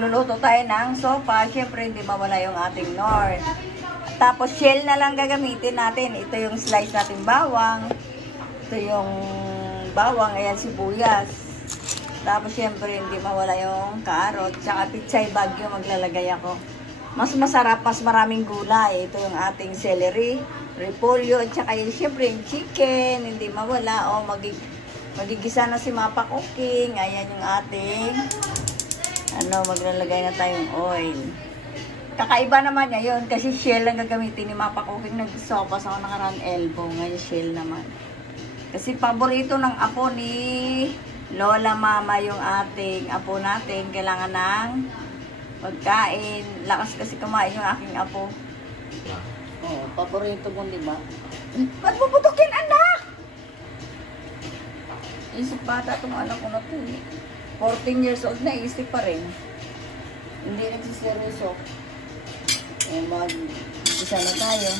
magluluto tayo ng sopa, syempre hindi mawala yung ating nor. Tapos shell na lang gagamitin natin. Ito yung slice natin bawang. Ito yung bawang, ayan sibuyas. Tapos syempre hindi mawala yung carrot. Tsaka pichay bagyo maglalagay ako. Mas masarap, mas maraming gulay. Ito yung ating celery, repolyo, at saka yung syempre yung chicken. Hindi mawala. O magigisa na si Mapa Cooking. Ayan yung ating maglalagay na tayong oil. Kakaiba naman niya yun kasi shell lang gagamitin ni Mapa Cooking. Nag-sopas ako nakaraan elbow. Ngayon shell naman. Kasi paborito ng apo ni Lola Mama yung ating apo natin. Kailangan ng pagkain. Lakas kasi kumain yung aking apo. Oh, paborito mo, di ba? Ba't puputukin, anak? Isip bata itong anak ko na ito eh. 14 years old na, isip pa rin. Hindi nagsiseryoso. Mag-isa na tayo.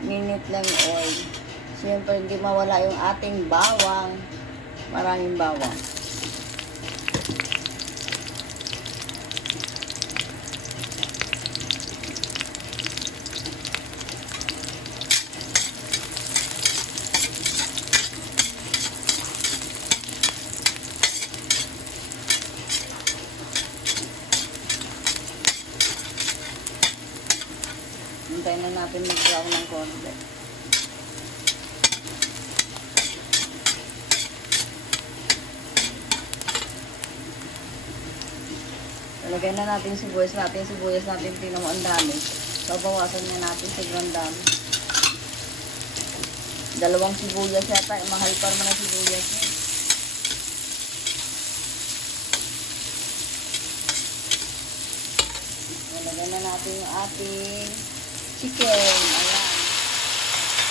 Minute lang oil. Siyempre, hindi mawala yung ating bawang. Maraming bawang. Hintayin na natin mag-brown ng konti. Lagyan na natin sibuyas natin. Sibuyas natin, tingnan mo ang dami. Babawasan na natin sobrang dami. 2 sibuyas yata. Mahal pa naman ang sibuyas niya. Lagyan na natin yung ating chicken. Ayan.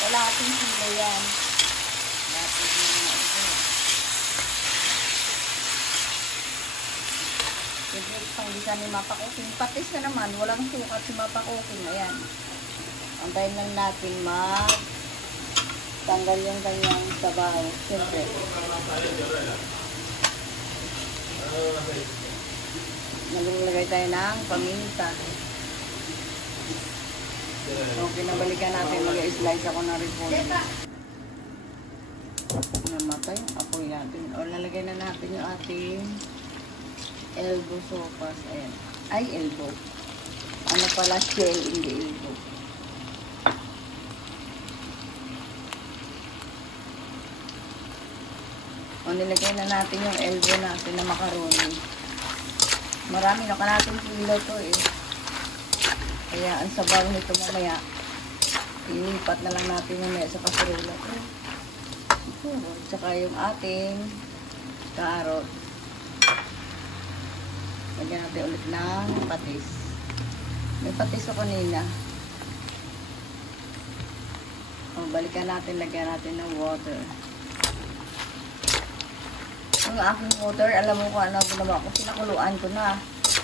Wala ating sila yan. Natin yung pang-gisa ni Mapa Cooking. Patis na naman. Walang sukat si Mapa Cooking. Ayan. Antayin lang natin tanggal yung kanyang sabaw. Siyempre. Naglagay tayo ng paminta. Okay, nabalikan natin. Mag-slice ako ng repolyo. Namatay yung apoy natin. O, lalagay na natin yung ating elbow sopas. Ayan. Ay, elbow. Ano pala, shell, hindi elbow. O, nilagay na natin yung elbow natin na macaroni. Marami na ka natin kilo to eh. Kaya ang sabaw nito mamaya, ilipat na lang natin mamaya sa kaserola. Tsaka yung ating carrot. Lagyan natin ulit ng patis. May patis ko kanina. O, balikan natin, lagyan natin ng water. Yung aking water, alam mo kung ano ginawa ko, pinakuluan ko na.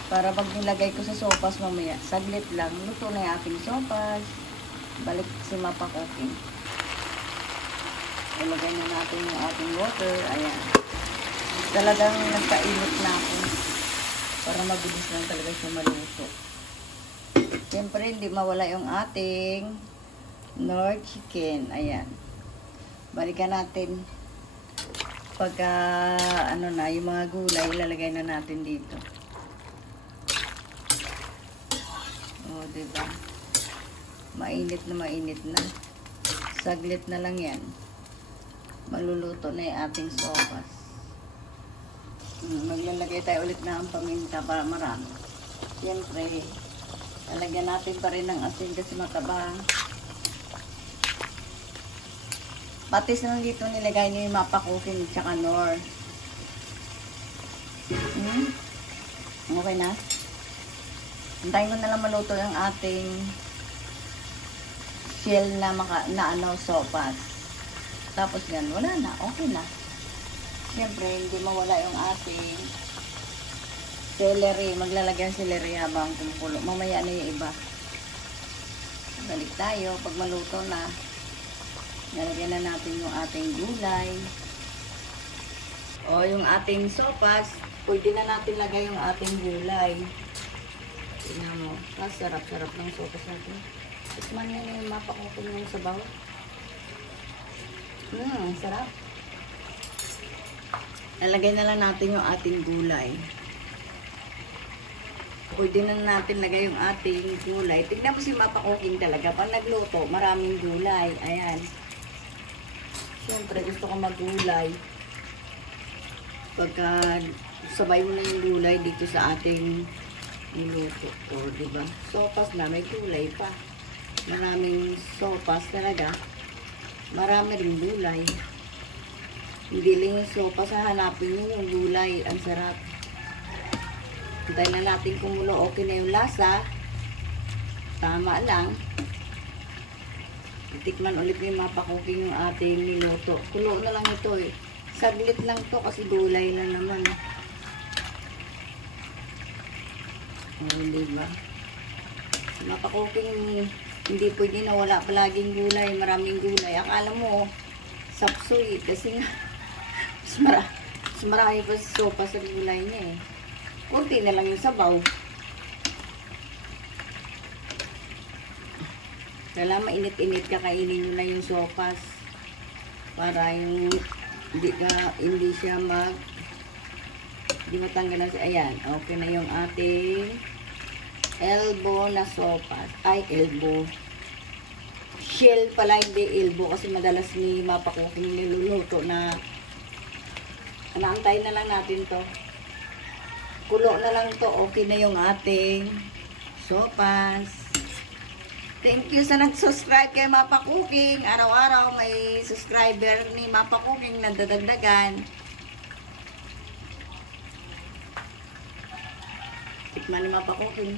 Para pag nilagay ko sa sopas mamaya, saglit lang, luto na yung ating sopas. Balik si Mapa Cooking. Ilagay na natin yung ating water. Ayan. Talagang nagkainit na ako. Para mabilis lang talaga siya maluto. Siyempre, hindi mawala yung ating Nor chicken. Ayan. Balikan natin. Pagka, yung mga gulay, ilalagay na natin dito. O, diba? Mainit na. Saglit na lang yan. Maluluto na yung ating sopas. Maglalagay tayo ulit ng paminta para marami. Siyempre, lalagyan natin pa rin ng asin kasi matabang. Patis naman dito nilagay niyo yung Mapa Cooking at saka Nor. Okay na? Hintayin ko na lang maluto yung ating shell na sopas. Tapos yan, wala na. Okay na. Siyempre, hindi mawala yung ating celery. Maglalagyan celery habang kumukulo. Mamaya na yung iba. Balik tayo. Pag maluto na, nalagyan na natin yung ating gulay. O, yung ating sopas, pwede na natin lagay yung ating gulay. Tingnan mo. Sarap-sarap ng sopas natin. Tikman nyo yung mapakukul ng sabaw. Sarap. Lalagay na lang natin yung ating gulay. Pwede na natin lagay yung ating gulay. Tignan mo si Mapa Cooking talaga. Pag nagluto, maraming gulay. Ayan. Siyempre, gusto ko maggulay. Pagka sabay mo na yung gulay dito sa ating niluto. O, diba? Sopas na, may gulay pa. Maraming sopas talaga. Marami rin gulay. Hindi lang yung sopas, hanapin nyo yung gulay. Ang sarap. Hintayin na natin kumulo. Okay na yung lasa. Tama lang. Itikman ulit yung Mapa Cooking yung ating niluto. Kulo na lang ito eh. Saglit lang to kasi gulay na naman. O, diba? Mapa Cooking, hindi pwede na wala palaging gulay. Maraming gulay. Akala mo, sapsoy. Kasi nga, mas marami pa sopa sa gulay niya eh. Kunti na lang yung sabaw. Kailangan mainit-init ka, kainin nyo na yung sopas. Para yung hindi siya hindi matanggalan siya. Ayan, okay na yung ating elbow na sopas. Ay, elbow. Shell pala, hindi elbow. Kasi madalas ni Mapa Cooking niluluto na naantay na lang natin to. Kulo na lang to. Okay na yung ating sopas. Thank you sa nag-subscribe kay Mapa Cooking. Araw-araw may subscriber ni Mapa Cooking na dadagdagan. Tikman ni Mapa Cooking.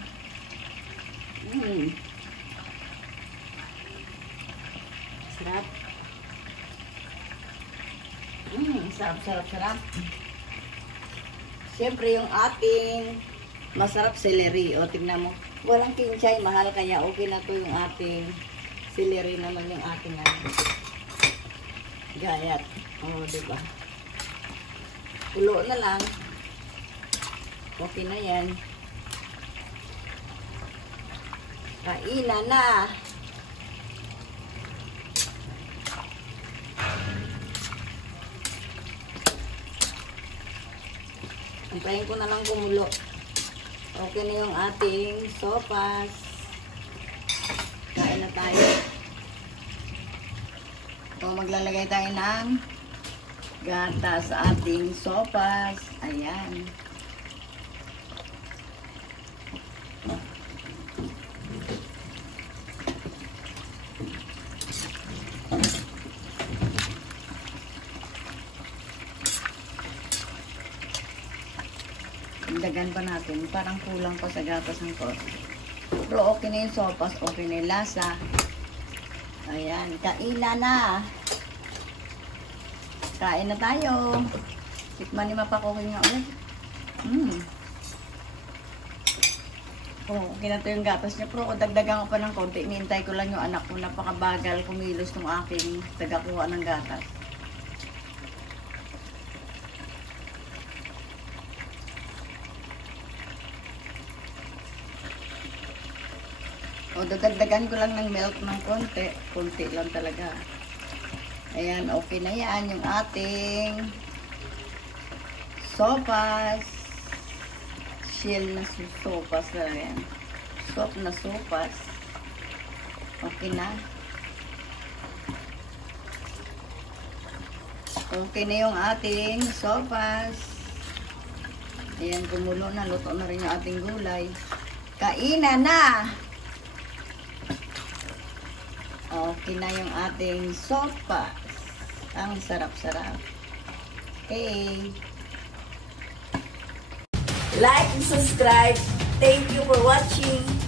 Sarap. Sarap. Siyempre, yung ating masarap celery. O, tignan mo. Walang kinchay, mahal. Kaya okay na to yung ating celery naman yung ating gayat. O, diba? Kulo na lang. Okay na yan. Kainan na. Antayin ko na lang kumulo. Okay na yung ating sopas. Kain na tayo. So, maglalagay tayo ng gata sa ating sopas. Ayan. Dagan pa natin. Parang kulang pa sa gatas ng konti. Pero okay na yung sopas. Okay na yung lasa. Ayan. Kainan na. Kain na tayo. Tikman ni Mapa Cooking nga ulit. Oh, okay na ito yung gatas niya. Pero dagdagan ko pa ng konti. Niintay ko lang yung anak ko. Napakabagal kumilos ng aking tagakuha ng gatas. O, dadagdagan ko lang ng milk ng konti. Konti lang talaga. Ayan, okay na yan. Yung ating sopas. Shell na sopas na yan. Sop na sopas. Okay na. Okay na yung ating sopas. Ayan, kumulo na. Luto na rin yung ating gulay. Kainan na! Okay na yung ating sopas. Ang sarap-sarap. Okay. Like and subscribe. Thank you for watching.